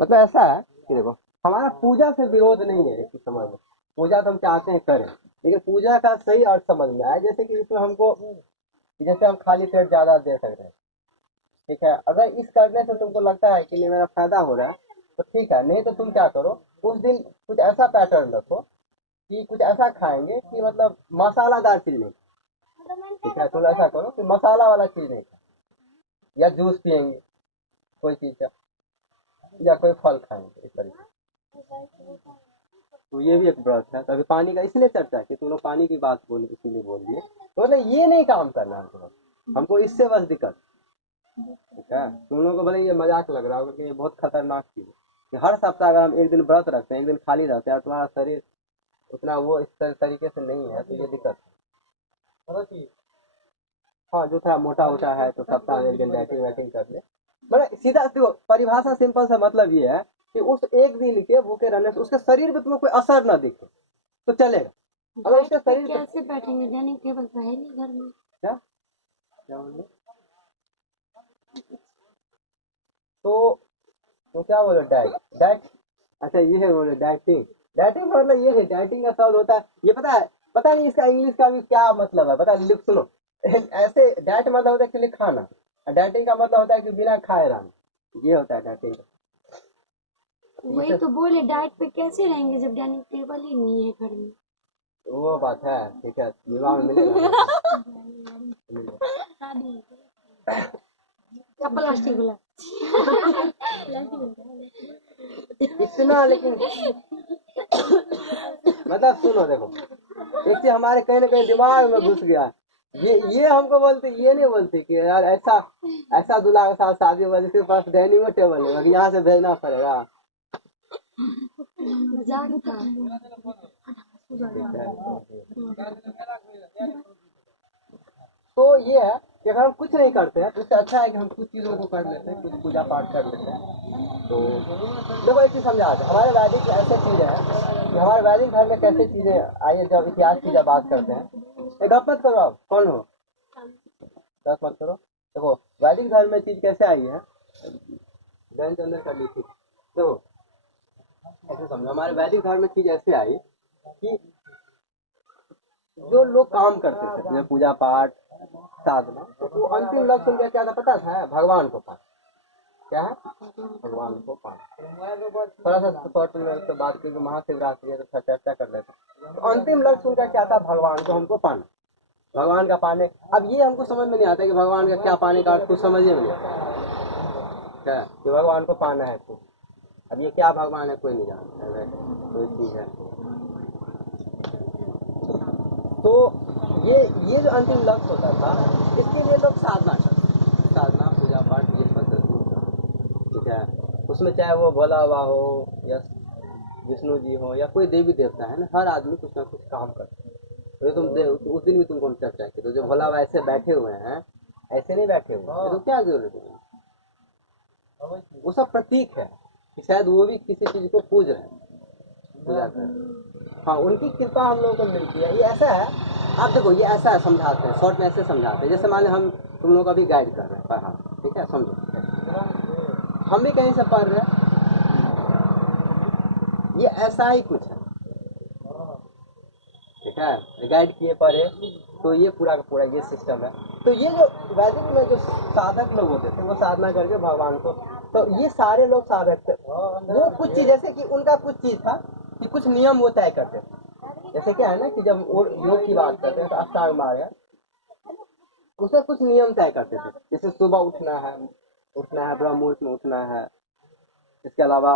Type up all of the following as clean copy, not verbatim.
मतलब ऐसा है कि देखो, हमारा पूजा से विरोध नहीं है, इसकी समझ लो। पूजा तो हम चाहते हैं करें, लेकिन पूजा का सही अर्थ समझ में आए। जैसे कि इसमें हमको, जैसे हम खाली पेट ज्यादा दे सकते हैं, ठीक है। अगर इस करने से तुमको लगता है कि नहीं मेरा फायदा हो रहा है, तो ठीक है। नहीं तो तुम क्या करो, उस दिन कुछ ऐसा पैटर्न रखो कि कुछ ऐसा खाएंगे कि मतलब मसालादार चीज नहीं, ठीक है। तुम ऐसा करो कि मसाला वाला चीज नहीं खाए, या जूस पियेंगे कोई चीज का, या कोई फल खाएंगे, इस तरीके से। तो ये भी एक व्रत है। तो अभी पानी का इसलिए चर्चा है कि तुम लोग पानी की बात बोले, इसीलिए बोल दिए। तो मतलब ये नहीं काम करना है हमको, इससे बस दिक्कत, ठीक है। तुम लोगों को भले ये मजाक लग रहा होगा कि ये बहुत खतरनाक चीज है कि हर सप्ताह अगर हम एक दिन व्रत रखते हैं, एक दिन खाली रहते हैं, और तुम्हारा शरीर उतना वो इस तरीके से नहीं है, तो ये दिक्कत है। हाँ, जो थोड़ा मोटा उटा है तो सप्ताह में एक दिन डाइटिंग वाइटिंग कर ले। मतलब सीधा देखो, परिभाषा सिंपल सा मतलब ये है कि उस एक दिन के भूखे रहने से उसके शरीर पे तुम्हें कोई असर ना दिखे तो चलेगा। अगर उसके शरीर पे कैसे बैठेंगे, डाइनिंग टेबल पर है नहीं घर में। क्या क्या बोले? तो तो क्या बोले, डाइट डाइट, अच्छा ये है बोले डाइटिंग। डाइटिंग का मतलब ये है, डाइटिंग का शब्द होता है, ये पता है, पता नहीं इसका इंग्लिश का भी क्या मतलब है, पता है? लिख सुनो। ऐसे डाइट मतलब होता है कि खाना, डाइटिंग का मतलब होता है कि बिना खाए रहना, ये होता है डाइटिंग का। वही तो बोले, डाइट पे कैसे रहेंगे जब डाइनिंग टेबल ही नहीं है घर में। वो बात है, ठीक है, विवाह में मिलेगा। क्या प्लास्टिक वाला। इतना लेकिन मतलब सुनो देखो, एक चीज हमारे कहीं ना कहीं दिमाग में घुस गया। ये हमको बोलते, ये नहीं बोलते कि यार ऐसा ऐसा दूल्हा के साथ शादी होगा जिसके पास डाइनिंग टेबल है, यहाँ से भेजना पड़ेगा। मजाक था। तो ये है कि अगर हम कुछ नहीं करते हैं तो इससे अच्छा है कि हम कुछ चीज़ों को कर लेते हैं, कुछ पूजा पाठ कर लेते हैं। तो देखो एक चीज़ समझा है, हमारे वैदिक ऐसे चीज़ें हैं कि हमारे वैदिक धर्म में कैसे चीज़ें आइए, जब इतिहास की जब बात करते हैं। एक गप मत करो, आप कौन हो, गप मत करो। देखो वैदिक धर्म में चीज़ कैसे आई है, ध्यानचंद्र का लिखित। देखो ऐसे समझो, हमारे वैदिक धर्म में चीज़ ऐसे आई कि जो लोग काम करते थे जैसे पूजा पाठ साधना, तो वो अंतिम लक्ष्य उनका क्या था पता था? भगवान को पाना। क्या है? भगवान को पाना। थोड़ा सा शॉर्ट में उससे बात करके, महाशिवरात्रि है तो थोड़ा चर्चा कर लेते हैं। तो अंतिम लक्ष्य उनका क्या था? भगवान को हमको पाना, भगवान का पाने। अब ये हमको समझ में नहीं आता कि भगवान का क्या पाने का अर्थ कुछ समझ में नहीं आता क्या कि भगवान को पाना है तो। अब ये क्या भगवान है कोई नहीं जानता है, कोई चीज है। तो ये जो अंतिम लक्ष्य होता था, इसके लिए लोग साधना करते, साधना पूजा पाठ ये पद्धति, ठीक है। उसमें चाहे वो भोला बाबा हो या विष्णु जी हो या कोई देवी देवता है ना, हर आदमी कुछ ना कुछ काम करता है। तो ये उस दिन भी तुमको चर्चा की, तो जो भोला बाबा ऐसे बैठे हुए हैं, ऐसे नहीं बैठे हुए हैं, तो क्या जरूरत है? वो सब प्रतीक है कि शायद वो भी किसी चीज को पूज रहे हैं, पूजा कर रहे हैं। हाँ, उनकी कृपा हम लोगों को मिलती है। ये ऐसा है, आप देखो ये ऐसा है, समझाते हैं शॉर्ट में, ऐसे समझाते हैं जैसे मान लो हम तुम लोग अभी गाइड कर रहे हैं, पढ़ा, ठीक है, समझो हम भी कहीं से पढ़ रहे हैं, ये ऐसा ही कुछ है, ठीक है। गाइड किए पढ़े, तो ये पूरा का पूरा ये सिस्टम है। तो ये जो वैदिक में जो साधक लोग होते थे, वो साधना करके भगवान को, तो ये सारे लोग साधक थे। वो कुछ चीज जैसे कि उनका कुछ चीज था कि कुछ नियम वो तय करते थे। जैसे क्या है ना कि जब वो योग की बात करते हैं तो अष्टांग मार्ग है, उसमें कुछ नियम तय करते थे। जैसे सुबह उठना है ब्रह्म मुहूर्त में उठना है। इसके अलावा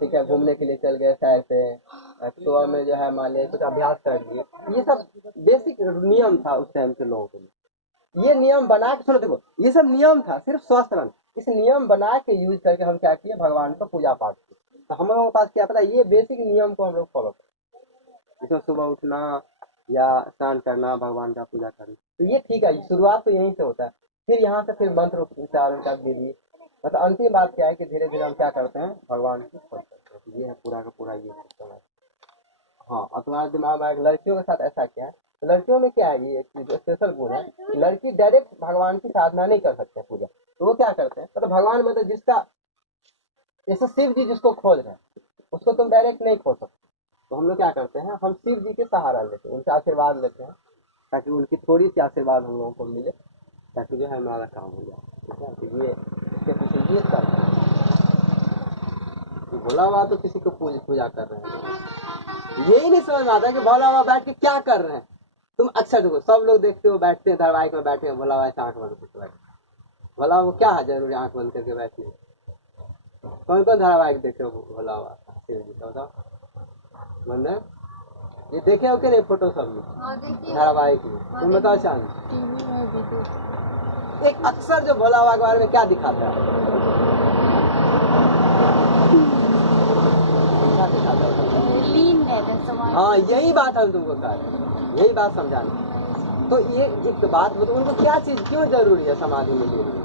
ठीक है, घूमने के लिए चल गए सैर पे, सुबह में जो है मान लिया कुछ अभ्यास कर लिए। ये सब बेसिक नियम था उस टाइम के लोगों के लिए। ये नियम बना के, सुनो देखो, ये सब नियम था सिर्फ स्वस्थ रहना। इस नियम बना के यूज करके हम क्या किए, भगवान को पूजा पाठ किए। तो हम लोगों के पास क्या पता, ये बेसिक नियम को हम लोग फॉलो करते, इसमें सुबह उठना या स्नान करना, भगवान का पूजा करना। तो ये ठीक है, शुरुआत तो यहीं से होता है। फिर यहाँ से फिर मंत्र उच्चारण का विधि, मतलब अंतिम बात क्या है कि धीरे धीरे हम क्या करते हैं, भगवान की खोज करते हैं। ये है पूरा का पूरा ये सिस्टम है। हाँ, और तुम्हारे दिमाग में आएगा लड़कियों के साथ ऐसा क्या है, तो लड़कियों में क्या है, ये स्पेशल गुण है, लड़की डायरेक्ट भगवान की साधना नहीं कर सकते पूजा। तो वो क्या करते हैं, मतलब भगवान मतलब जिसका जैसे शिव जी जिसको खोज रहे हैं उसको तुम डायरेक्ट नहीं खोज सकते, तो हम लोग क्या करते हैं, हम शिव जी के सहारा लेते हैं, उनसे आशीर्वाद लेते हैं, ताकि उनकी थोड़ी सी आशीर्वाद हम लोगों को मिले, ताकि जो है हमारा काम हो जाए। ठीक है, तो ये इसके पीछे ये तर्क है कि भोला बाबा तो किसी को पूजा कर रहे हैं। यही नहीं समझ में आता कि भोला बाबा बैठ के क्या कर रहे हैं। तुम अच्छा देखो, सब लोग देखते हो बैठते हैं धारावाहिक में, बैठे भोला बाबा आंख बंद करके बैठे, भोला बाबा क्या है जरूरी आंख बंद करके बैठने? कौन कौन धारावाहिक देखे हो भोला बाबा शिव जी का बताओ? मन ये देखे हो कि नहीं फोटो सब में? धारावाहिक में तुम बताओ चांद। एक अक्सर जो भोला बाबा के बारे में क्या दिखाता है, क्या दिखाता है? हाँ यही बात हम तुमको कह रहे हैं, यही बात समझाने। तो ये एक बात बताओ, उनको क्या चीज क्यों जरूरी है समाधि में लेने?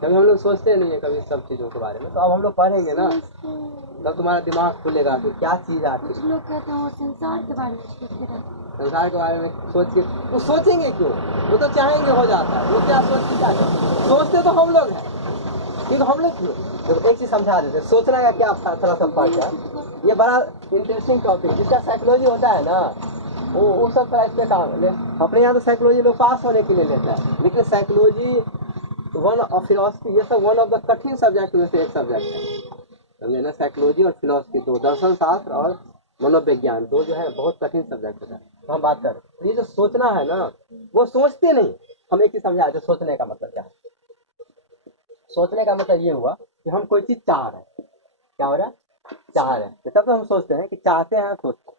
कभी हम लोग सोचते नहीं है कभी सब चीजों के बारे में, तो अब हम लोग पढ़ेंगे ना तब तुम्हारा दिमाग खुलेगा कि क्या चीज आती है। कुछ लोग कहते हैं संसार के बारे में सोचते हैं, संसार के बारे में सोच के वो सोचेंगे क्यों? वो तो चाहेंगे हो जाता है, वो क्या सोचते, क्या सोचते तो हम लोग हैं, क्योंकि हम लोग क्यों। तो एक चीज समझा देते, सोचना का क्या थोड़ा सा फर्क है। ये बड़ा इंटरेस्टिंग टॉपिक, जिसका साइकोलॉजी होता है ना वो सब का इसमें काम ले। अपने यहाँ तो साइकोलॉजी लोग पास होने के लिए लेता है, लेकिन साइकोलॉजी वन ऑफ फिलोसफी, ये सब वन ऑफ द कठिन सब्जेक्ट में से एक सब्जेक्ट है, समझे ना। साइकोलॉजी और फिलोसफी दो, दर्शन शास्त्र और मनोविज्ञान दो जो है बहुत कठिन सब्जेक्ट होता है। तो हम बात करें तो ये जो सोचना है ना, वो सोचते नहीं। हम एक चीज समझा दे, सोचने का मतलब क्या है। सोचने का मतलब ये हुआ कि हम कोई चीज चाह रहे हैं, क्या हो रहा है, चाह रहे हैं, तब तो हम सोचते हैं कि चाहते हैं, सोचते हैं।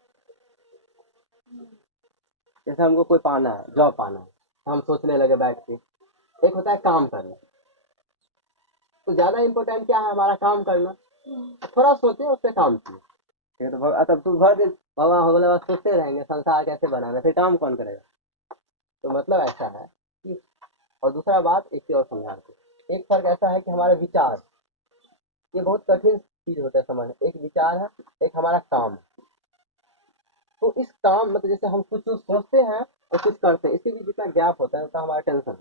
जैसे हमको कोई पाना है, जॉब पाना है, हम सोचने लगे बैठ के। एक होता है काम करना, तो ज्यादा इम्पोर्टेंट क्या है, हमारा काम करना। थोड़ा सोचे उस पर काम किए, ठीक है। तो तब तुम भर दिन बाबा हो गया सोचते रहेंगे संसार कैसे बनाना, फिर काम कौन करेगा? तो मतलब ऐसा है कि, और दूसरा बात एक चीज और समझा दो, एक फर्क ऐसा है कि हमारे विचार, ये बहुत कठिन चीज होता है समझना। एक विचार है, एक हमारा काम है। तो इस काम मतलब जैसे हम कुछ सोचते हैं और कुछ करते हैं, इसके बीच जितना गैप होता है उतना हमारा टेंशन है।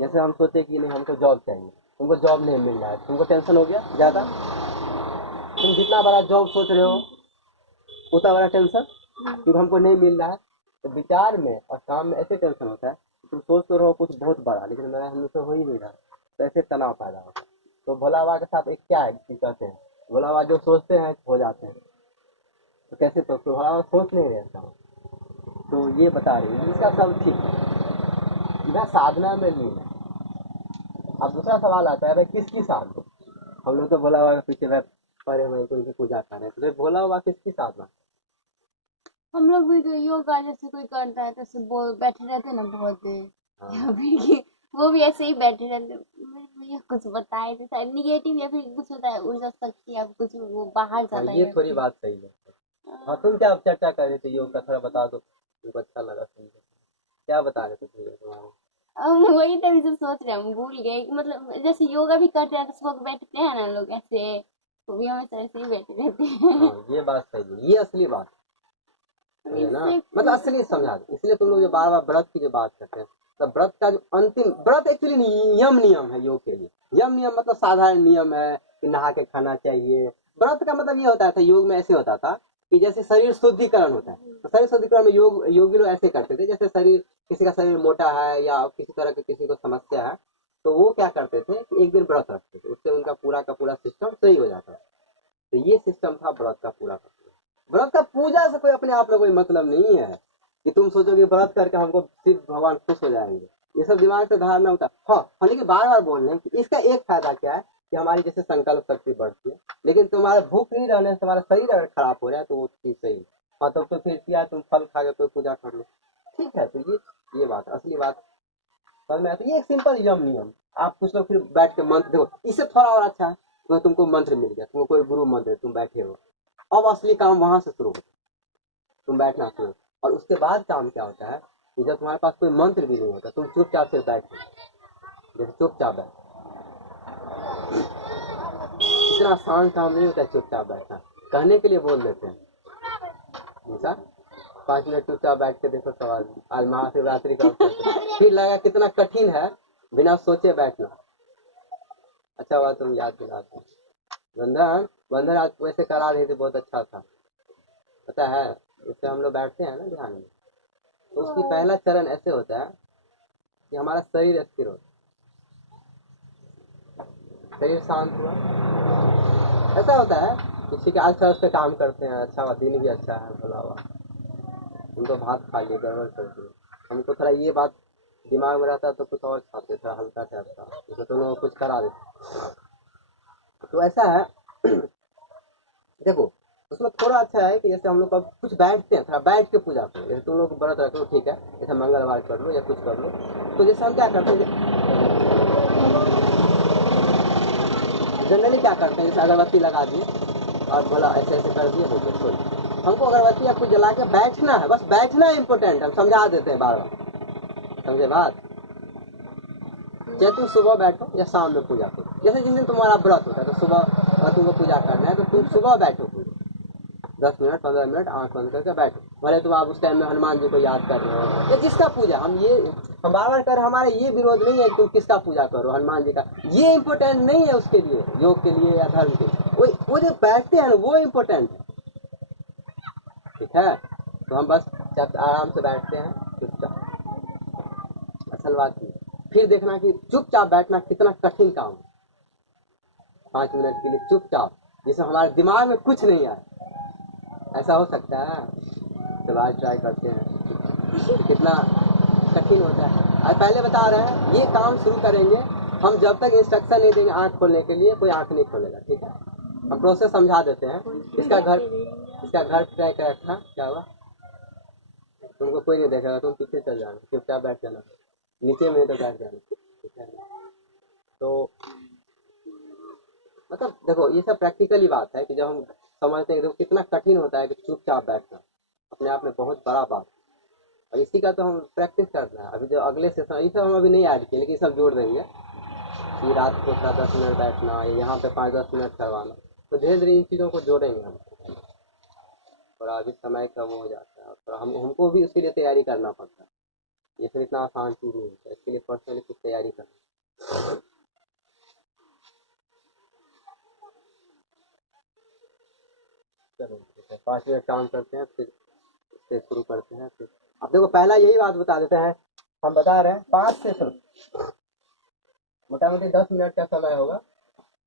जैसे हम सोचे कि नहीं हमको जॉब चाहिए, तुमको जॉब नहीं मिल रहा है, तुमको टेंशन हो गया ज्यादा। तुम जितना बड़ा जॉब सोच रहे हो उतना बड़ा टेंशन, क्योंकि हमको नहीं मिल रहा है। तो विचार में और काम में ऐसे टेंशन होता है, तुम सोच तो रहो कुछ बहुत बड़ा, लेकिन मेरा हम से हो ही नहीं रहा, तो ऐसे तनाव पैदा होता है। तो भोला बाबा के साथ एक क्या है कि कहते हैं, भोला बाबा जो सोचते हैं हो जाते हैं। तो कैसे? तो भोला बाबा सोच नहीं रहता हूँ, तो ये बता रही है इसका सब ठीक है, इधर साधना में लीन है। अब दूसरा सवाल आता है भाई किसकी साधना? हम लोग तो भोला बाबा के पीछे भाई पड़े हुए तो उनकी पूजा कर रहे हैं, तो भोला बाबा किसकी साधना? हम लोग भी तो योगा जैसे कोई करता है तो बोल बैठे रहते ना बहुत देर, या फिर कि वो भी ऐसे ही बैठे रहते। भैया कुछ बताए थे शायद निगेटिव, या फिर कुछ होता है ऊर्जा शक्ति, या कुछ वो बाहर जाता है। ये थोड़ी बात सही है। हाँ तुम क्या चर्चा कर रहे थे योग का, थोड़ा बता दो, तुमको अच्छा लगा सुन के। क्या बता रहे थे तुम्हारे? वही तभी तो सोच रहे हम भूल गए कि मतलब जैसे योगा भी करते हैं तो सब बैठते हैं ना लोग ऐसे, वो भी हमेशा ऐसे ही बैठे रहते हैं। हाँ, ये बात सही है, ये असली बात है ना, मतलब असली समझा दो। इसलिए तुम लोग जो बार बार व्रत की जो बात करते हैं, तो व्रत का जो अंतिम व्रत एक्चुअली नियम है योग के लिए। नियम मतलब साधारण नियम है कि नहा के खाना चाहिए। व्रत का मतलब ये होता था, योग में ऐसे होता था कि जैसे शरीर शुद्धिकरण होता है, तो शरीर शुद्धिकरण में योगी लोग ऐसे करते थे। जैसे शरीर, किसी का शरीर मोटा है या किसी तरह की किसी को समस्या है, तो वो क्या करते थे कि एक दिन व्रत रखते थे, उससे उनका पूरा का पूरा सिस्टम सही हो जाता है। तो ये सिस्टम था व्रत का पूरा का पूरा। व्रत का पूजा से कोई अपने आप में कोई मतलब नहीं है कि तुम सोचोगे व्रत करके हमको शिव भगवान खुश हो जाएंगे, ये सब दिमाग से धारणा होता है। हाँ, लेकिन बार बार बोल रहे हैं कि इसका एक फायदा क्या है कि हमारी जैसे संकल्प शक्ति बढ़ती है, लेकिन तुम्हारा भूख नहीं रहने से तुम्हारा शरीर अगर खराब हो रहा है तो वो चीज सही। हाँ तो फिर क्या तुम फल खा के कोई पूजा कर लो, ठीक है। तो ये बात असली बात समझ में। तो ये एक सिंपल नियम। आप कुछ लोग फिर बैठ के मंत्र देखो, इससे थोड़ा और अच्छा है तो तुमको मंत्र मिल गया, तुमको कोई गुरु मंत्र, तुम बैठे हो, अब असली काम वहां से शुरू होता है, तुम बैठना शुरू। और उसके बाद काम क्या होता है कि जब तुम्हारे पास कोई मंत्र भी नहीं होता, तुम चुपचाप से बैठो, जैसे चुपचाप बैठो। इतना आसान काम नहीं होता चुपचाप बैठना, कहने के लिए बोल देते हैं ऐसा 5 मिनट चुपचाप बैठ के देखो सवाल। आज महाशिवरात्रि का अवसर, फिर लगा कितना कठिन है बिना सोचे बैठना। अच्छा हुआ तुम याद दिलाते। बंधन बंधन आज वैसे करा रही थी, बहुत अच्छा था। पता है जैसे हम लोग बैठते हैं ना ध्यान में, तो उसकी पहला चरण ऐसे होता है कि हमारा शरीर स्थिर हो, शरीर शांत हुआ। ऐसा होता है किसी के आस पे काम करते हैं, अच्छा हुआ दिन भी अच्छा है, भला हुआ हम तो भात खा लिए, गड़बड़ कर दिए। हमको थोड़ा ये बात दिमाग में रहता है तो कुछ और खाते, थोड़ा हल्का टाइप का, जैसे तुम लोग कुछ करा देते। तो ऐसा है देखो, उसमें थोड़ा अच्छा है कि जैसे हम लोग कुछ बैठते हैं, थोड़ा बैठ के पूजा करो। जैसे तुम लोग व्रत रख लो, ठीक है, जैसे मंगलवार कर लो या कुछ कर लो, तो जैसे हम क्या करते हैं, जनरली क्या करते हैं, जैसे अगरबत्ती लगा दिए और बोला ऐसे ऐसे कर दिए, हो गया छोड़। हमको अगरबत्ती या कुछ जला के बैठना है, बस बैठना इम्पोर्टेंट है। हम समझा देते हैं बार बार, समझे बात। चाहे तुम सुबह बैठो या शाम में पूजा करो, जैसे जिस दिन तुम्हारा व्रत होता है तो सुबह तुमको पूजा करना है तो तुम सुबह बैठो, 10 मिनट 15 मिनट आंख बंद करके बैठो। भले तुम आप उस टाइम में हनुमान जी को याद कर रहे हो या जिसका पूजा, हम बार बार कर, हमारे ये विरोध नहीं है कि तुम किसका पूजा करो, हनुमान जी का, ये इम्पोर्टेंट नहीं है उसके लिए, योग के लिए या धर्म के लिए। वो जो बैठते हैं वो इम्पोर्टेंट है, ठीक है। तो हम बस जब आराम से बैठते हैं चुपचाप, असल बात है। फिर देखना कि चुपचाप बैठना कितना कठिन काम है। 5 मिनट के लिए चुपचाप, जिसमें हमारे दिमाग में कुछ नहीं आए, ऐसा हो सकता है। चलो आज ट्राई करते हैं कितना कठिन होता है। आज पहले बता रहे हैं ये काम शुरू करेंगे हम, जब तक इंस्ट्रक्शन नहीं देंगे आंख खोलने के लिए कोई आंख नहीं खोलेगा, ठीक है। हम प्रोसेस समझा देते हैं। इसका घर ट्राई कर रखा, क्या हुआ, तुमको कोई नहीं देखेगा, तुम पीछे चल जाना, चुपचाप बैठ जाना, नीचे में तो बैठ जाना, ठीक है। तो मतलब देखो ये सब प्रैक्टिकली बात है कि जब हम समझते हैं कि कितना कठिन होता है कि चुपचाप बैठना, अपने आप में बहुत बड़ा बात। और इसी का तो हम प्रैक्टिस करना है। अभी जो अगले सेशन, ये सब हम अभी नहीं ऐड किए, लेकिन सब जोड़ देंगे कि रात को थोड़ा 10 मिनट बैठना, यहाँ पे 5-10 मिनट करवाना, तो धीरे धीरे इन चीज़ों को जोड़ेंगे हम। थोड़ा अभी समय कम हो जाता है और थोड़ा हमको भी उसके लिए तैयारी करना पड़ता है। ये सब इतना आसान चीज़ नहीं होता, इसके लिए पर्सनली कुछ तैयारी करना। चलो 5 मिनट काम करते हैं, फिर शुरू करते हैं। फिर अब देखो पहला यही बात बता देते हैं, हम बता रहे हैं 5 से शुरू, मोटा मोटी 10 मिनट का समय होगा,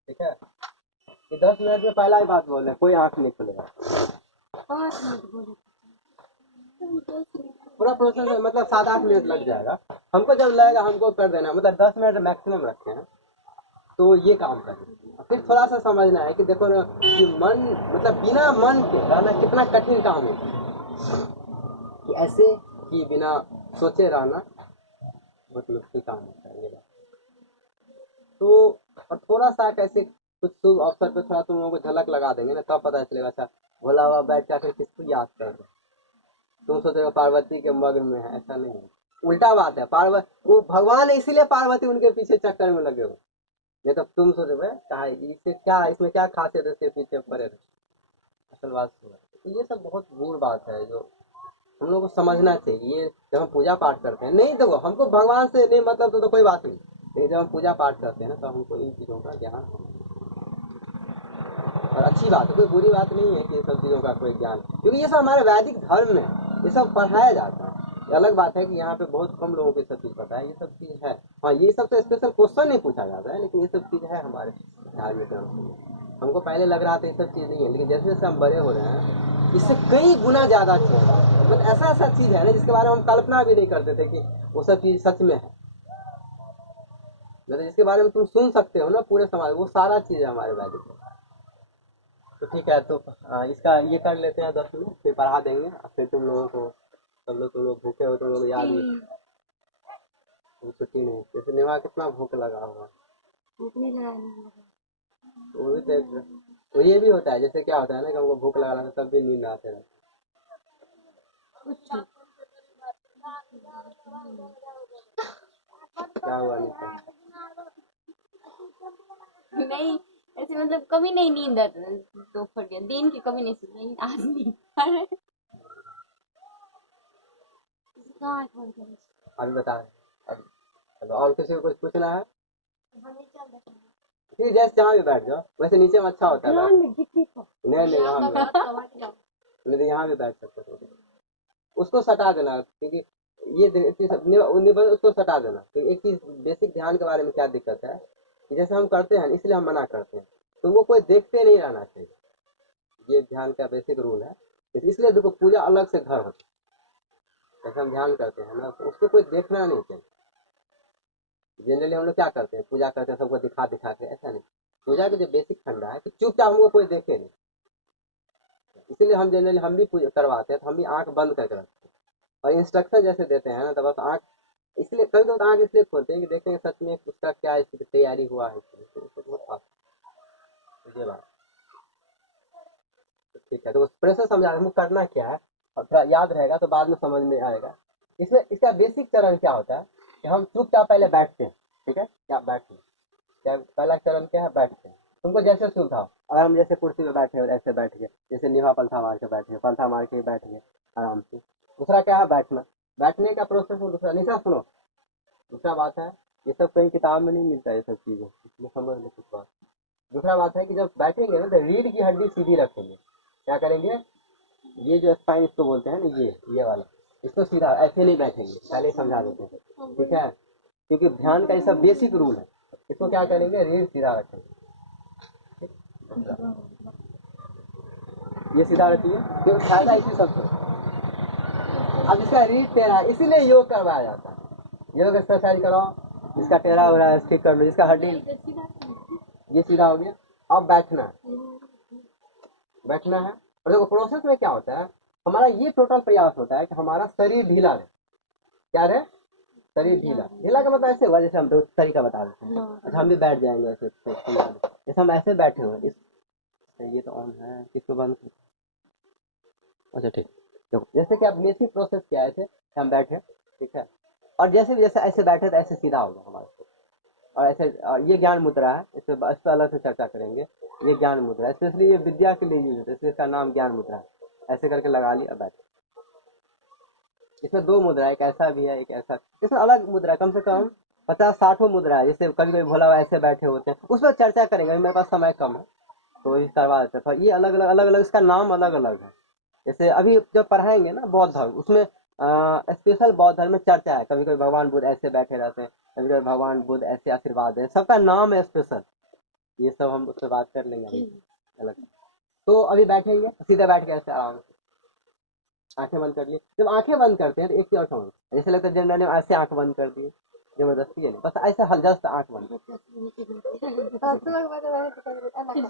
ठीक है। कि 10 मिनट में पहला ही बात बोल रहे हैं, कोई आंख नहीं खुलेगा। 5 मिनट बोले, पूरा प्रोसेस में मतलब 7-8 मिनट लग जाएगा। हमको जब लगेगा हमको कर देना, मतलब 10 मिनट मैक्सिमम रखे हैं, तो ये काम करें। फिर थोड़ा सा समझना है कि देखो ना कि मन, मतलब बिना मन के रहना कितना कठिन काम है, कि ऐसे कि बिना सोचे रहना बहुत मुश्किल काम होता है ये बात। तो और थोड़ा सा कैसे कुछ शुभ अवसर पे थोड़ा तुम लोगों को झलक लगा देंगे ना, तब पता चलेगा। अच्छा भोला बाबा बैठ कर किसको याद कर रहे, तुम सोच रहे हो पार्वती के मग्न में है, ऐसा नहीं है, उल्टा बात है। पार्वती वो भगवान है, इसीलिए पार्वती उनके पीछे चक्कर में लगे हो। नहीं तो तुम सोच रहे कहा इससे क्या, इसमें क्या खासियत है इसके पीछे पड़े रहे, असल बात तो ये सब बहुत दूर बात है जो हम लोग को समझना चाहिए। ये जब हम पूजा पाठ करते हैं, नहीं देखो हमको भगवान से नहीं मतलब तो कोई बात नहीं, लेकिन जब हम पूजा पाठ करते हैं ना तो हमको इन चीज़ों का ध्यान, और अच्छी बात है, कोई बुरी बात नहीं है कि ये सब चीज़ों का कोई ज्ञान, क्योंकि ये सब हमारे वैदिक धर्म में ये सब पढ़ाया जाता है। ये अलग बात है कि यहाँ पे बहुत कम लोगों को ये सब चीज़ पता है, ये सब चीज़ है। हाँ ये सब तो स्पेशल क्वेश्चन नहीं पूछा जाता है, लेकिन ये सब चीज़ है हमारे धार्मिक ग्रंथ में। हमको पहले लग रहा था ये सब चीज़ नहीं है, लेकिन जैसे जैसे हम बड़े हो रहे हैं इससे कई गुना ज़्यादा चीज़ है। मतलब ऐसा ऐसा चीज़ है ना जिसके बारे में हम कल्पना भी नहीं करते थे कि वो सब चीज़ सच में है। मतलब जिसके बारे में तुम सुन सकते हो ना पूरे समाज, वो सारा चीज़ है हमारे वैदिक में। तो ठीक है, तो इसका ये कर लेते हैं 10 मिनट, फिर पढ़ा देंगे। फिर तुम लोगों को, सब लोग तुम लोग भूखे हो, तुम लोग याद नहीं, छुट्टी नहीं, जैसे निभा कितना भूख लगा हुआ, भूख नहीं लगा। वो भी तो ये भी होता है, जैसे क्या होता है ना कि हमको भूख लगा था तब भी नींद आते रहता। क्या हुआ नहीं ऐसे मतलब कभी नहीं नींद आता, दोपहर के दिन की कभी नहीं सोती, लेकिन आज नहीं आ रहा है। अभी बता रहे अभी। चलो और किसी को कुछ पूछना है? फिर जैसे जहाँ भी बैठ जाओ, वैसे नीचे में अच्छा होता है ध्यान में गिट्टी को नहीं यहाँ भी नहीं तो यहाँ भी बैठ सकते हो, उसको सटा देना, क्योंकि ये उसको सटा देना। क्योंकि एक चीज बेसिक ध्यान के बारे में क्या दिक्कत है कि जैसे हम करते हैं इसलिए हम मना करते हैं, तो वो कोई देखते नहीं रहना चाहिए, ये ध्यान का बेसिक रूल है। इसलिए देखो पूजा अलग से घर होता है, जैसे हम ध्यान करते हैं ना तो उसको कोई देखना नहीं चाहिए। जनरली हम लोग क्या करते हैं, पूजा करते हैं सबको दिखा दिखा के, ऐसा नहीं। पूजा का जो बेसिक फंडा है कि चुपचाप हमको कोई देखे नहीं, इसीलिए हम जनरली हम भी पूजा करवाते हैं तो हम भी आंख बंद करके रखते हैं, और इंस्ट्रक्शन जैसे देते हैं ना तो बस आंख, इसलिए कभी तो आंख इसलिए खोलते हैं कि देखेंगे सच में उसका क्या इसकी तैयारी हुआ है, बहुत फास्ट ये बात। ठीक है, तो उस प्रोसेस समझा हमको करना क्या है, और थोड़ा याद रहेगा तो बाद में समझ में आएगा। इसमें इसका बेसिक चरण क्या होता है कि हम चुपचाप पहले बैठते हैं, ठीक है, क्या बैठते हैं, क्या पहला चरण क्या है, बैठते हैं। तुमको जैसे सुविधा हो, अगर हम जैसे कुर्सी पे बैठे हो ऐसे बैठ गए, जैसे निभा पलथा मार के बैठ गए, पलथा मार के बैठ गए आराम से। दूसरा क्या है, बैठना, बैठने का प्रोसेस में दूसरा निशा सुनो, दूसरा बात है ये सब कहीं किताब में नहीं मिलता है, ये सब चीजें इसमें समझ लो कुछ बात। दूसरा बात है कि जब बैठेंगे ना तो रीढ़ की हड्डी सीधी रखेंगे, क्या करेंगे, ये जो स्पाइन इसको बोलते हैं ना, ये वाला, इसको सीधा, ऐसे नहीं बैठेंगे, पहले ही समझा देते हैं, ठीक है, क्योंकि ध्यान का ये सब बेसिक रूल है। इसको क्या करेंगे, रीढ़ सीधा रखेंगे, ये सीधा रखिए, क्योंकि फायदा इसी सबसे। अब इसका रीढ़ टेढ़ा है, इसीलिए योग करवाया जाता है, योग एक्सरसाइज कराओ, इसका टेढ़ा हो रहा है ठीक कर लो, इसका हड्डी ये सीधा हो गया। अब बैठना है, बैठना है, और देखो प्रोसेस में क्या होता है, हमारा ये टोटल प्रयास होता है कि हमारा शरीर ढीला रहे, क्या रहे, शरीर ढीला, ढीला का मतलब ऐसे हुआ जैसे हम तरीका बता देते हैं। अच्छा हम भी बैठ जाएंगे ऐसे, जैसे हम ऐसे बैठे हुए इस, ये तो ऑन है, किसको बंद, अच्छा ठीक। देखो जैसे कि आप बेसिक प्रोसेस क्या आए थे, हम बैठे, ठीक है, और जैसे जैसे ऐसे बैठे तो ऐसे सीधा होगा हमारे को, और ऐसे ये ज्ञान मुद्रा है, इस पर अलग से चर्चा करेंगे। ये ज्ञान मुद्रा है, स्पेशली ये विद्या के लिए यूज होता है, इसलिए इसका नाम ज्ञान मुद्रा है। ऐसे करके लगा लिया, बैठ। इसमें दो मुद्रा, एक ऐसा भी है एक ऐसा, इसमें अलग मुद्रा कम से कम 50-60 मुद्रा है। जैसे कभी कभी भोला ऐसे बैठे होते हैं, उस पर चर्चा करेंगे, मेरे पास समय कम है तो ये करवा देते हैं। ये अलग अलग इसका नाम अलग अलग है। जैसे अभी जब पढ़ाएंगे ना बौद्ध धर्म, उसमें स्पेशल बौद्ध धर्म में चर्चा है, कभी कभी भगवान बुद्ध ऐसे बैठे रहते हैं, कभी कभी भगवान बुद्ध ऐसे आशीर्वाद है, सबका नाम है स्पेशल, ये सब हम उससे बात कर लेंगे अलग। तो अभी बैठेंगे सीधे बैठ के ऐसे आराम से, आंखें बंद कर लिए। जब आंखें बंद करते हैं तो एक चीज और समझ, जैसे लगता है जनरली ऐसे आंख बंद कर दिए, जबरदस्ती है नहीं, बस ऐसे हलजस्त आंख बंद,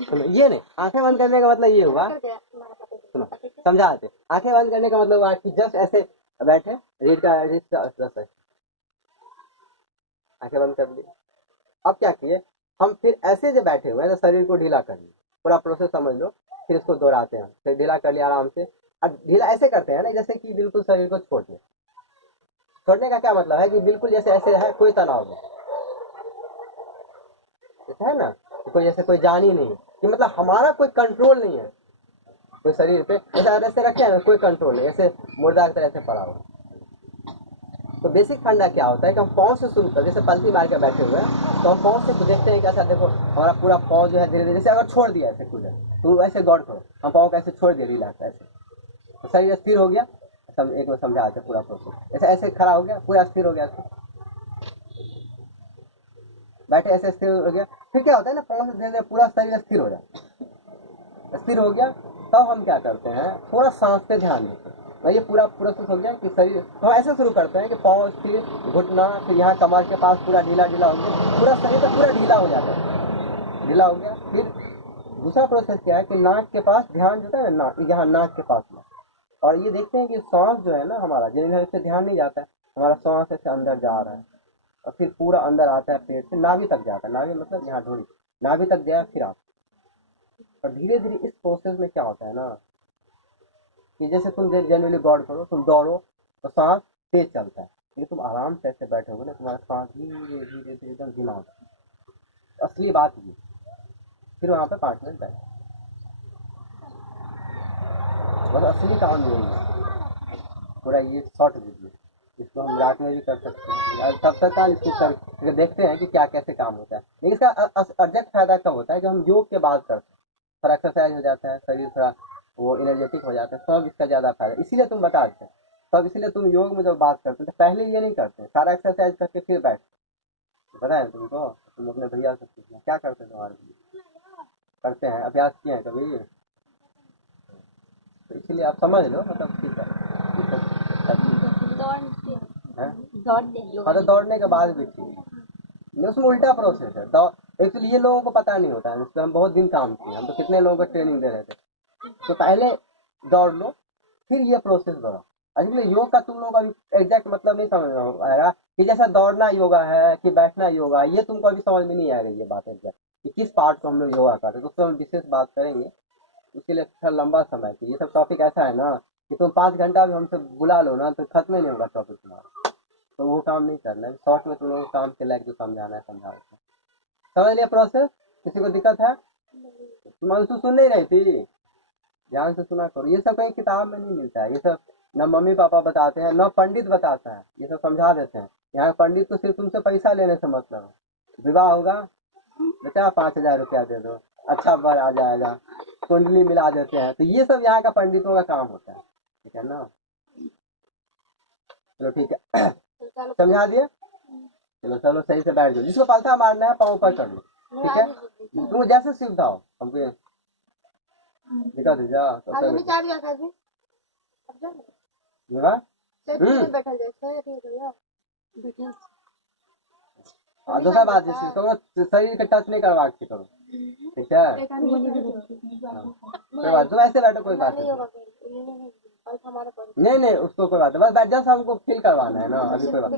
सुनो ये नहीं, आंखें बंद करने का मतलब ये हुआ, सुनो समझाते, आंखें बंद करने का मतलब हुआ कि जस्ट ऐसे बैठे, रीढ़ का आंखें बंद कर ली। अब क्या किए हम, फिर ऐसे जो बैठे हुए हैं तो शरीर को ढीला कर लिया, पूरा प्रोसेस समझ लो, फिर इसको दोहराते हैं, फिर ढीला कर लिया आराम से। अब ढीला ऐसे करते हैं ना जैसे कि बिल्कुल शरीर को छोड़ दिया, छोड़ने का क्या मतलब है कि बिल्कुल जैसे ऐसे है, कोई तनाव नहीं, जैसे है ना कोई, जैसे कोई जान ही नहीं, कि मतलब हमारा कोई कंट्रोल नहीं है कोई शरीर पे, जैसे ऐसे रखे हैं कोई कंट्रोल नहीं, ऐसे मुर्दा की तरह से पड़ा हुआ। तो बेसिक फंडा क्या होता है कि हम पाँव से शुरू कर, जैसे पलटी मार के बैठे हुए हैं तो हम पाँव से देखते हैं कि ऐसा देखो हमारा पूरा पाँव जो है धीरे धीरे, जैसे अगर छोड़ दिया ऐसे कुछ तो ऐसे गौर करो, हम पाँव को ऐसे छोड़ दिया रिलैक्स ऐसे, तो शरीर स्थिर हो गया, सब एक में समझा आते पूरा प्रोसेस, ऐसे ऐसे खड़ा हो गया पूरा स्थिर हो गया, बैठे ऐसे स्थिर हो गया। फिर क्या होता है ना, पाँव से धीरे धीरे पूरा शरीर स्थिर हो जाए, स्थिर हो गया तब हम क्या करते हैं, थोड़ा सांस पे ध्यान देते हैं। ये पूरा प्रोसेस हो गया कि शरीर, तो हम ऐसे शुरू करते हैं कि पाँव स्थिर, घुटना, फिर यहाँ कमर के पास पूरा ढीला ढीला हो गया, पूरा शरीर तो पूरा ढीला हो जाता है, ढीला हो गया। फिर दूसरा प्रोसेस क्या है कि नाक के पास ध्यान जो है ना, यहाँ नाक के पास में, और ये देखते हैं कि सांस जो है ना हमारा, जिन्हें इससे ध्यान नहीं जाता है, हमारा सांस ऐसे अंदर जा रहा है और फिर पूरा अंदर आता है पेट से, नाभि तक जाता है, नाभि मतलब यहाँ ढूंढी, नाभि तक गया फिर आता। और धीरे धीरे इस प्रोसेस में क्या होता है ना कि जैसे तुम जनरली गौर करो, तुम दौड़ो तो सांस तेज चलता है, लेकिन तुम आराम से ऐसे बैठोगे ना, तुम्हारा सांस धीरे धीरे धीरे एकदम धीमा होता है, असली बात ये। फिर वहां पे 5 मिनट बैठो, बस असली काम यही है, पूरा ये शॉर्ट वीडियो। इसको हम रात में भी कर सकते हैं यार, तब तक काल इसको कर देखते हैं कि क्या कैसे काम होता है। लेकिन इसका एग्जैक्ट फायदा कब होता है, जब हम योग के बाद करते हैं, थोड़ा एक्सरसाइज हो जाता है, शरीर थोड़ा वो एनर्जेटिक हो जाता है, तब इसका ज्यादा फायदा। इसीलिए तुम बता देते तब, इसीलिए तुम योग में जब बात करते हो तो पहले ये नहीं करते, सारा एक्सरसाइज करके फिर बैठते। पता है तुमको, तुम अपने भैया से पूछना क्या करते हैं तुम्हारे लिए, करते हैं, अभ्यास किए हैं कभी, तो इसीलिए आप समझ लो, मतलब ठीक है, ये सब दौड़ते है। दौड़ते हाँ तो दौड़ने के बाद भी ठीक है, नहीं, उसमें उल्टा प्रोसेस है। एक्चुअली ये लोगों को पता नहीं होता है, इस पर हम बहुत दिन काम किए, हम तो कितने लोगों को ट्रेनिंग दे रहे थे। तो पहले दौड़ लो, फिर ये प्रोसेस दोहराओ। एक्चुअली योग का तुम लोग अभी एग्जैक्ट मतलब नहीं समझ में आएगा कि जैसा दौड़ना योगा है कि बैठना योगा है, ये तुमको अभी समझ में नहीं आएगा ये बात एग्जैक्ट कि किस पार्ट को हम लोग योगा करते हैं, तो उस पर हम विशेष बात करेंगे। उसके लिए थोड़ा लंबा समय चाहिए। ये सब टॉपिक ऐसा है ना कि तुम 5 घंटा भी हमसे बुला लो ना तो खत्म ही नहीं होगा टॉपिक तुम्हारा, तो वो काम नहीं करना है। शॉर्ट में तुम लोगों को काम के लायक जो समझाना है समझा देते हैं। समझ लिया प्रोसेस, किसी को दिक्कत है? तुम अंशु सुन नहीं रही थी, ध्यान से सुना करो, ये सब कहीं किताब में नहीं मिलता है, ये सब न मम्मी पापा बताते हैं न पंडित बताता है, ये सब समझा देते हैं। यहाँ पंडित तो सिर्फ तुमसे पैसा लेने से मतलब है। विवाह होगा बेटा 5,000 रुपया दे दो, अच्छा बर आ जाएगा, कुंडली मिला देते हैं, तो ये सब यहाँ का पंडितों का काम होता है, ठीक है ना। चलो ठीक है, समझा दिया। चलो चलो सही से बैठ जाओ, जिसको पलथा मारना है पाँव पर चढ़ लो, ठीक है, तुम जैसे सुविधा हो। हमको दिखा दे जा दूसरा बात, जिससे करो शरीर के टच नहीं करवा के करो, ठीक है। कोई बात तुम ऐसे बैठो, कोई बात नहीं, नहीं उसको कोई बात, बस जस्ट हमको फील करवाना है ना, अभी कोई बात।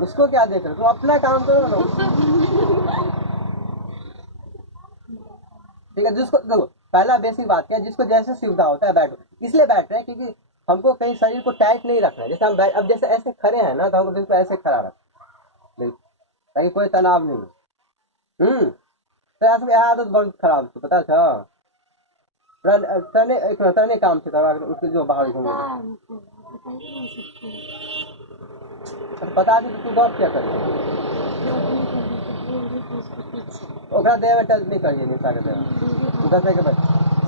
उसको क्या देख रहे, तुम अपना काम करो ना, ठीक है। जिसको देखो पहला बेसिक बात क्या है, जिसको जैसे सुविधा होता है बैठो, इसलिए बैठ रहे हैं क्योंकि हमको कहीं शरीर को टाइट नहीं रखना है। जैसे हम अब जैसे ऐसे खड़े हैं ना, तो हमको बिल्कुल ऐसे खड़ा रखना, ताकि कोई तनाव नहीं हो। तो ऐसे आदत बहुत खराब थी, पता था, तने काम से करवा उसके जो बाहर घूमे, पता थी तो तू गौर क्या कर ओकरा देह में टच नहीं करिए, निशा के देह उधर के बैठ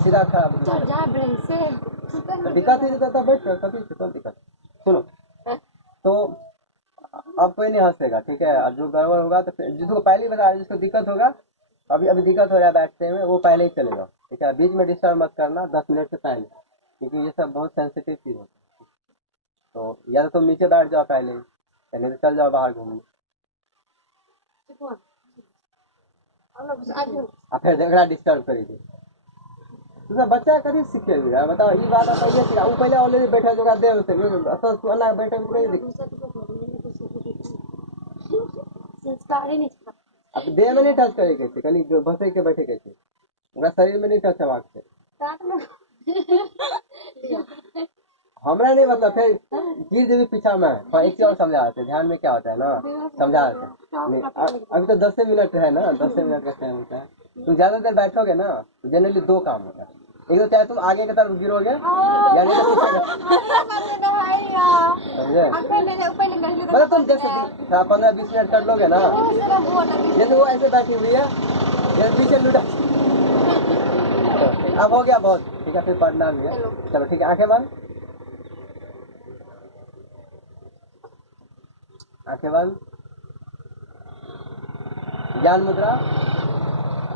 सीधा खराब दिक्कत ही तो बैठ कर कभी कोई दिक्कत। सुनो तो अब कोई नहीं हंसेगा, ठीक है, और जो गड़बड़ होगा तो जिसको पहले बता, जिसको दिक्कत होगा अभी अभी दिक्कत हो रहा है बैठते में, वो पहले ही चलेगा, ठीक है। बीच में डिस्टर्ब मत करना 10 मिनट से पहले, क्योंकि ये सब बहुत सेंसिटिव चीज है। तो या तो तुम नीचे बैठ जाओ पहले, या नहीं तो चल जाओ बाहर घूमने, फिर झगड़ा डिस्टर्ब करेगी। तो बच्चा कभी सीखे यार, बताओ ये बात पहले सीखा, वो पहले ऑलरेडी बैठा जो दे अलग बैठे अब देह में नहीं टच करे कैसे, कहीं बसे के बैठे कैसे, पूरा शरीर में नहीं टच है वाक से, हमारा नहीं मतलब फिर गिर भी पीछा में। एक चीज और समझा रहे थे, ध्यान में क्या होता है ना, समझा रहे थे अभी तो 10 मिनट है ना, 10 मिनट का टाइम होता है। तुम ज्यादा देर बैठोगे ना तो जनरली 2 काम होता है, एक तो चाहे तुम आगे की तरफ गिरोगे या नहीं तो समझे, मतलब तुम जैसे 15-20 मिनट कर लोगे ना, जैसे वो ऐसे बैठी हुई है जैसे पीछे लुटा। अब हो गया बहुत, ठीक है, फिर पढ़ना भी है। चलो ठीक है, आंखें बंद, आंखें बंद, ज्ञान मुद्रा,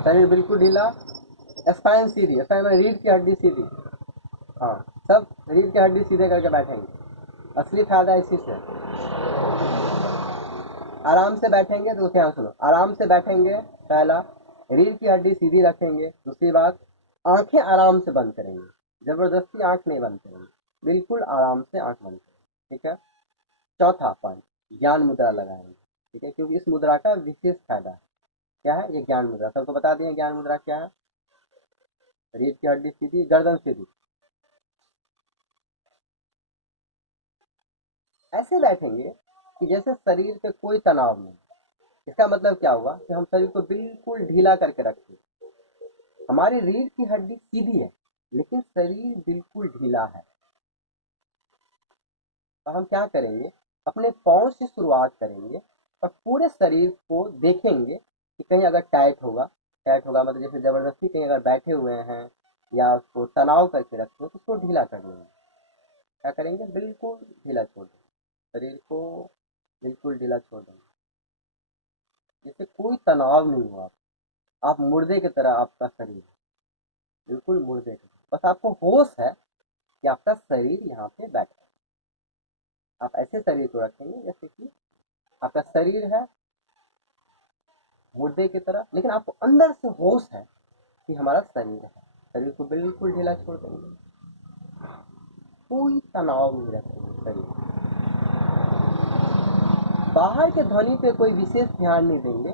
शरीर बिल्कुल ढीला, स्पाइन सीधी, स्पाइन में रीढ़ की हड्डी सीधी, हाँ सब रीढ़ की हड्डी सीधे करके बैठेंगे, असली फायदा इसी से। आराम से बैठेंगे तो क्या सुनो, आराम से बैठेंगे, पहला रीढ़ की हड्डी सीधी रखेंगे, दूसरी बात आंखें आराम से बंद करेंगे, जबरदस्ती आंख नहीं बंद करेंगे, बिल्कुल आराम से आंख बंद करेंगे, ठीक है। चौथा पॉइंट, ज्ञान मुद्रा लगाएंगे, ठीक है, क्योंकि इस मुद्रा का विशेष फायदा है। क्या है ये ज्ञान मुद्रा, सबको बता दिए ज्ञान मुद्रा क्या है। रीढ़ की हड्डी सीधी, गर्दन सीधी, ऐसे बैठेंगे कि जैसे शरीर पे कोई तनाव नहीं। इसका मतलब क्या हुआ कि हम शरीर को बिल्कुल ढीला करके रखें, हमारी रीढ़ की हड्डी सीधी है लेकिन शरीर बिल्कुल ढीला है, तो हम क्या करेंगे, अपने पाँव से शुरुआत करेंगे और पूरे शरीर को देखेंगे कि कहीं अगर टाइट होगा मतलब जैसे ज़बरदस्ती कहीं अगर बैठे हुए हैं या उसको तनाव करके रखे हो तो उसको ढीला कर देंगे। क्या करेंगे, बिल्कुल ढीला छोड़ देंगे, शरीर को बिल्कुल ढीला छोड़ देंगे, जिससे कोई तनाव नहीं हुआ। आप मुर्दे की तरह आपका शरीर है, बिल्कुल मुर्दे की तरह। बस आपको होश है कि आपका शरीर यहाँ पे बैठा है। आप ऐसे शरीर को रखेंगे जैसे कि आपका शरीर है मुर्दे की तरह, लेकिन आपको अंदर से होश है कि हमारा शरीर है। शरीर को बिल्कुल ढीला छोड़ देंगे, कोई तनाव नहीं रखेंगे शरीर। बाहर के ध्वनि पे कोई विशेष ध्यान नहीं देंगे,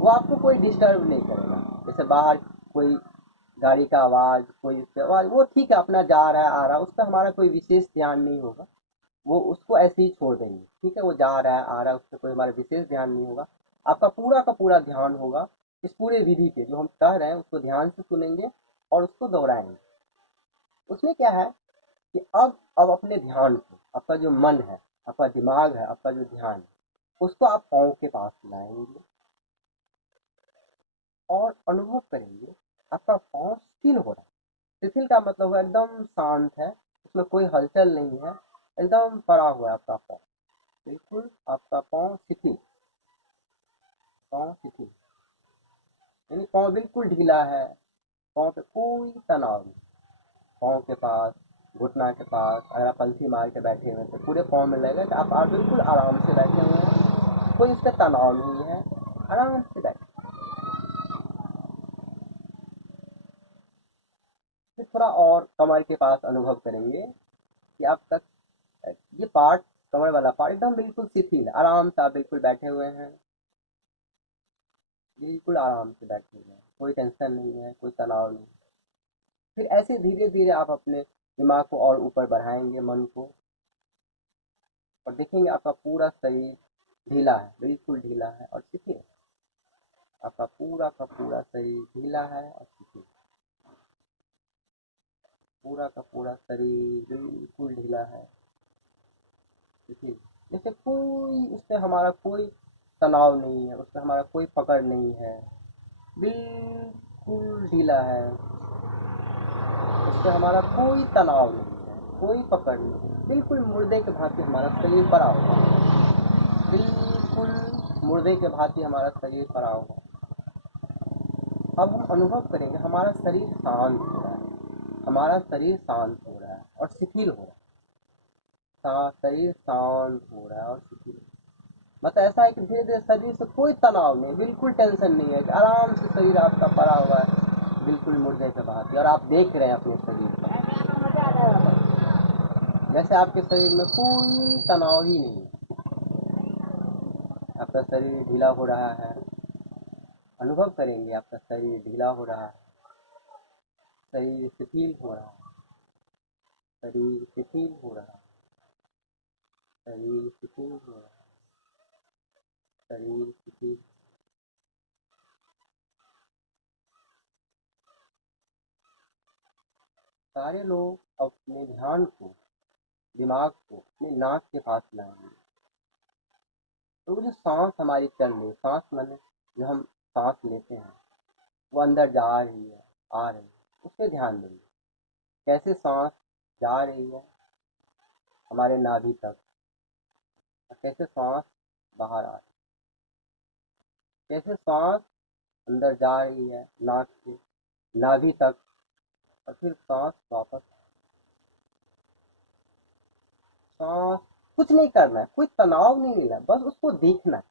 वो आपको कोई डिस्टर्ब नहीं करेगा। जैसे बाहर कोई गाड़ी का आवाज़, कोई इसकी आवाज़, वो ठीक है अपना जा रहा है आ रहा है, उस पर हमारा कोई विशेष ध्यान नहीं होगा, वो उसको ऐसे ही छोड़ देंगे। ठीक है, वो जा रहा है आ रहा है, उस पर कोई हमारा विशेष ध्यान नहीं होगा। आपका पूरा का पूरा ध्यान होगा इस पूरे विधि पे, जो हम कह रहे हैं उसको ध्यान से सुनेंगे और उसको दोहराएंगे। उसमें क्या है कि अब अपने ध्यान को, आपका जो मन है, आपका दिमाग है, आपका जो ध्यान है, उसको आप पाँव के पास लाएंगे और अनुभव करेंगे आपका पाँव शिथिल हो रहा है। शिथिल का मतलब हुआ एकदम शांत है, उसमें कोई हलचल नहीं है, एकदम पड़ा हुआ है आपका पाँव, बिल्कुल आपका पाँव शिथिल, यानी पाँव बिल्कुल ढीला है, पाँव पे कोई तनाव नहीं। पाँव के पास, घुटना के पास अगर आप पलथी मार के बैठे हुए तो पूरे पाँव में लगेगा कि आप बिल्कुल आराम से बैठे हुए हैं, कोई उस पर तनाव नहीं है, आराम से बैठे। फिर थोड़ा और कमर के पास अनुभव करेंगे कि आपका ये पार्ट, कमर वाला पार्ट एकदम बिल्कुल शिथिल, आराम से आप बिल्कुल बैठे हुए हैं, बिल्कुल आराम से बैठे हुए हैं, कोई टेंशन नहीं है, कोई तनाव नहीं। फिर ऐसे धीरे धीरे आप अपने दिमाग को और ऊपर बढ़ाएंगे, मन को, और देखेंगे आपका पूरा शरीर ढीला है, बिल्कुल ढीला है और शिथिल है। आपका पूरा का पूरा शरीर ढीला है और शिथिल, पूरा का पूरा शरीर बिल्कुल ढीला है, शिथिल, जैसे कोई उस पर हमारा कोई तनाव नहीं है, उस पर हमारा कोई पकड़ नहीं है, बिल्कुल ढीला है, उस पर हमारा कोई तनाव नहीं है, कोई पकड़ नहीं है, बिल्कुल मुर्दे के भांति हमारा शरीर पड़ा हुआ है, बिल्कुल मुर्दे के भांति हमारा शरीर पड़ा हुआ है। अब हम अनुभव करेंगे हमारा शरीर शांत हो रहा है, हमारा शरीर शांत हो रहा है और शिथिल हो रहा है, शरीर शांत हो रहा है और शिथिल, मतलब ऐसा है कि धीरे धीरे शरीर से कोई तनाव नहीं, बिल्कुल टेंशन नहीं है, कि आराम से शरीर आपका पड़ा हुआ है बिल्कुल मुर्दे के भांति, और आप देख रहे हैं अपने शरीर को जैसे आपके शरीर में कोई तनाव ही नहीं है, आपका शरीर ढीला हो रहा है। अनुभव करेंगे आपका शरीर ढीला हो रहा है, शरीर शिथिल हो रहा है, शरीर शिथिल हो रहा है, शरीर शिथिल हो रहा है, शरीर शिथिल। सारे लोग अपने ध्यान को, दिमाग को अपने नाक के पास लाएंगे, तो वो जो सांस हमारी चल रही है, सांस माने जो हम सांस लेते हैं वो अंदर जा रही है आ रही है, उस पर ध्यान देंगे। कैसे सांस जा रही है हमारे नाभि तक और कैसे सांस बाहर आ रही है, कैसे सांस अंदर जा रही है नाक से नाभि तक और फिर सांस वापस। सांस कुछ नहीं करना है, कोई तनाव नहीं लेना है, बस उसको देखना है।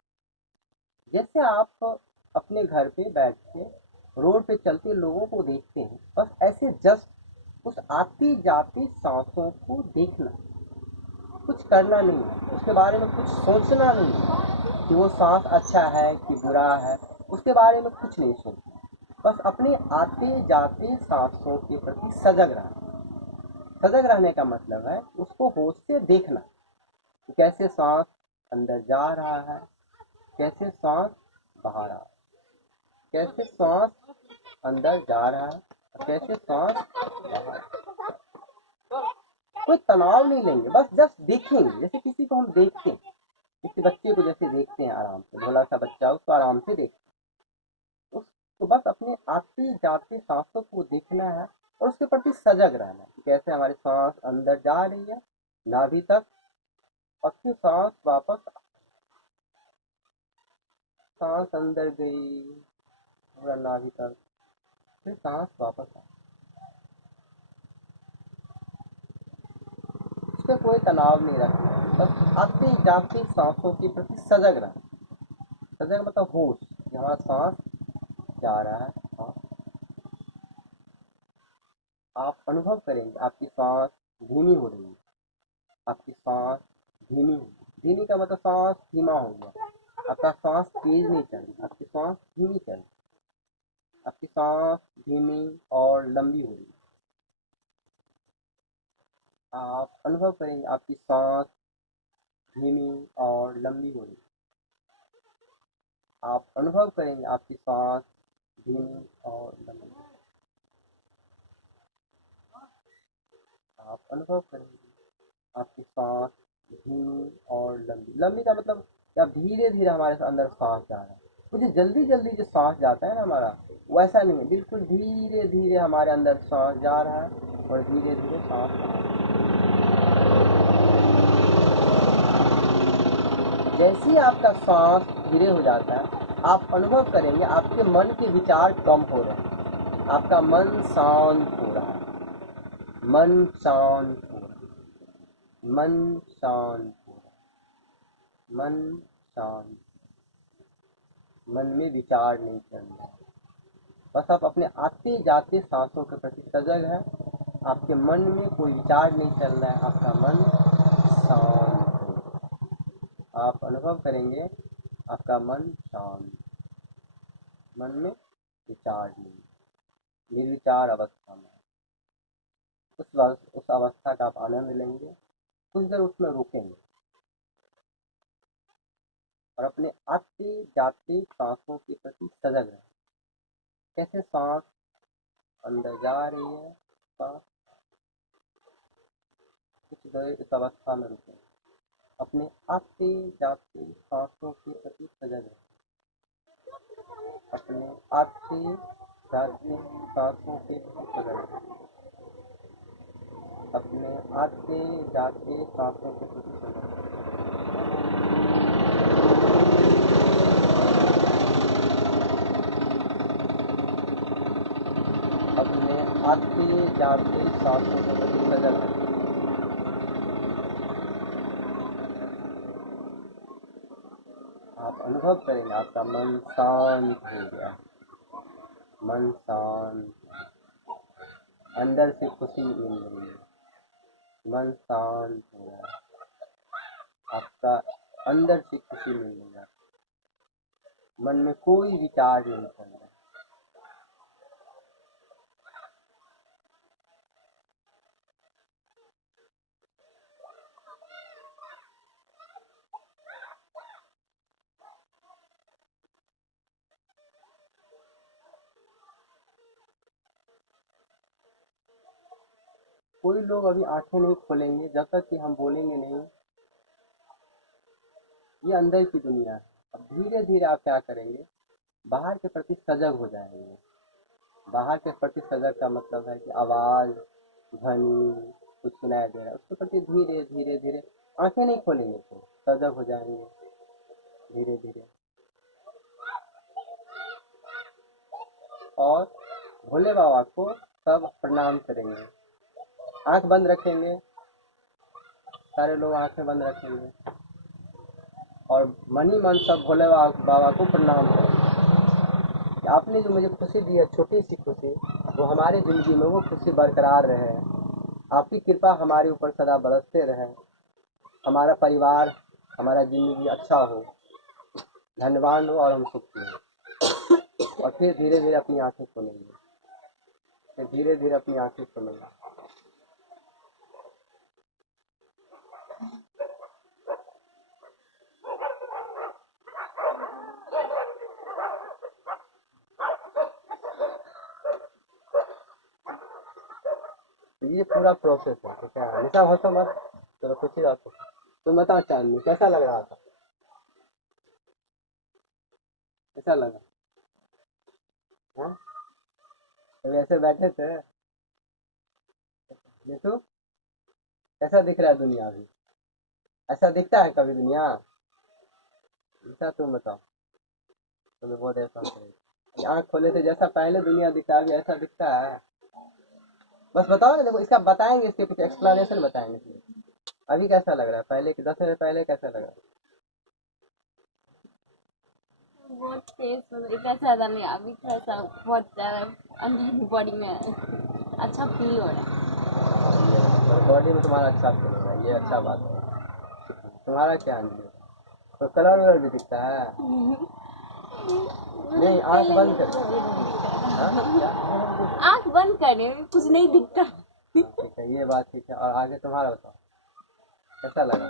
जैसे आप अपने घर पे बैठ के रोड पे चलते लोगों को देखते हैं, बस ऐसे जस्ट उस आती जाती सांसों को देखना, कुछ करना नहीं है, उसके बारे में कुछ सोचना नहीं है कि वो सांस अच्छा है कि बुरा है, उसके बारे में कुछ नहीं सोचना, बस अपने आते जाते सांसों के प्रति सजग रहना। सजग रहने का मतलब है उसको होश से देखना कि कैसे सांस अंदर जा रहा है, कैसे सांस बाहर आ रहा है, कैसे सांस अंदर जा रहा है और कैसे सांस बाहर। कोई तनाव नहीं लेंगे, बस जस्ट देखेंगे, जैसे किसी को हम देखते हैं, किसी बच्चे को जैसे देखते हैं आराम से, भोला सा बच्चा उसको आराम से देखते हैं, उसको बस अपने आते जाते सांसों को देखना है और उसके प्रति सजग रहना है कि कैसे हमारी सांस अंदर जा रही है नाभि तक, और फिर सांस वापस, सांस अंदर गई पूरा नाभि तक, फिर सांस वापस आ, उस पर कोई तनाव नहीं रखना है, बस आते जाते सांसों के प्रति सजग रहना। सजग मतलब होश कि हमारा सांस जा रहा है, सांस। आप अनुभव करेंगे आपकी सांस धीमी हो रही है, आपकी सांस धीमी हो, धीमी का मतलब सांस धीमा हो गया, आपका सांस तेज नहीं चल रही, आपकी सांस धीमी चल रही, आपकी सांस धीमी और लंबी हो रही है। आप अनुभव करेंगे आपकी सांस धीमी और लंबी हो रही है। आप अनुभव करेंगे आपकी सांस धीमी और लंबी, आप अनुभव करेंगे आपकी सांस धीमी और लंबी। लंबी का मतलब क्या, धीरे धीरे हमारे अंदर सांस जा रहा है, मुझे जल्दी जल्दी जो सांस जाता है ना हमारा, वैसा नहीं है, बिल्कुल धीरे धीरे हमारे अंदर सांस जा रहा है और धीरे धीरे सांस आ रहा है। जैसे ही आपका सांस धीरे हो जाता है, आप अनुभव करेंगे आपके मन के विचार कम हो रहे हैं, आपका मन शांत हो रहा है, मन शांत हो रहा है, मन शांत हो रहा है, मन शांत, मन में विचार नहीं चल रहा है। बस आप अपने आते जाते सांसों के प्रति सजग है, आपके मन में कोई विचार नहीं चल रहा है, आपका मन शांत है। आप अनुभव करेंगे आपका मन शांत, मन में विचार नहीं, निर्विचार अवस्था में, उस अवस्था का आप आनंद लेंगे, कुछ देर उसमें रुकेंगे और अपने आते जाते सांसों के प्रति सजग रहें। कैसे सांस अंदर जा रही है, सांस, कुछ देर इस अवस्था में रुकें, अपने आते जाते सांसों के प्रति सजग रहें, अपने आते जाते सांसों के प्रति सजग रहें, अपने आते जाते सांसों के प्रति सजग रहें। अपने आते जाते सांसों के प्रति सजग रहें। आप अनुभव करेंगे आपका मन शांत हो गया, मन शांत, अंदर से खुशी मिल रही है, मन शांत हो रहा है, आपका अंदर से खुशी मिल रही है, मन में कोई विचार नहीं चल रहा। कोई लोग अभी आंखें नहीं खोलेंगे जब तक कि हम बोलेंगे नहीं, ये अंदर की दुनिया है। अब धीरे धीरे आप क्या करेंगे, बाहर के प्रति सजग हो जाएंगे। बाहर के प्रति सजग का मतलब है कि आवाज, ध्वनि कुछ सुनाई दे रहा है, उसके प्रति धीरे धीरे धीरे आंखें नहीं खोलेंगे तो सजग हो जाएंगे धीरे धीरे। और भोले बाबा को सब प्रणाम करेंगे, आंख बंद रखेंगे, सारे लोग आंखें बंद रखेंगे और मन ही मन सब भोले बाबा को प्रणाम करेंगे। आपने जो मुझे खुशी दी है, छोटी सी खुशी, वो हमारी जिंदगी में वो खुशी बरकरार रहे, आपकी कृपा हमारे ऊपर सदा बरसते रहे, हमारा परिवार, हमारा जिंदगी अच्छा हो, धन्यवाद हो और हम सुखी हो। और फिर धीरे धीरे अपनी आंखें खोलेंगे, फिर धीरे धीरे अपनी आंखें खोलेंगे। ये पूरा प्रोसेस है, ठीक है। निशा हो तो मत, चलो कुछ ही रखो। तुम बताओ चांदनी कैसा लग रहा था, कैसा लगा? हाँ, तो ऐसे बैठे थे देखो, कैसा दिख रहा है दुनिया अभी? ऐसा दिखता है कभी दुनिया? ऐसा तुम बताओ, तुम्हें बहुत ऐसा करेगी आँख खोले थे जैसा पहले दुनिया दिखता है अभी ऐसा दिखता है? बस बताओ ना, देखो इसका बताएंगे, इसके कुछ एक्सप्लेनेशन बताएंगे। अभी कैसा लग रहा है, पहले के 10 मिनट पहले कैसा लग रहा है? बहुत तेज इतना ज्यादा नहीं, अभी थोड़ा सा बहुत ज्यादा अंदर बॉडी में अच्छा फील हो रहा ये बॉडी में तुम्हारा अच्छा फील हो रहा है, ये अच्छा बात है। तुम्हारा क्या नहीं है, तो कलर वलर भी दिखता है? नहीं, आँख बंद कर। हाँ, क्या? आंख बंद करने में कुछ नहीं दिखता। ठीक है, ये बात ठीक है। और आगे तुम्हारा बताओ, कैसा लगा?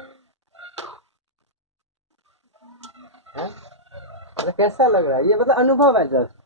हैं? मतलब कैसा लग रहा है ये, मतलब अनुभव है जस्ट।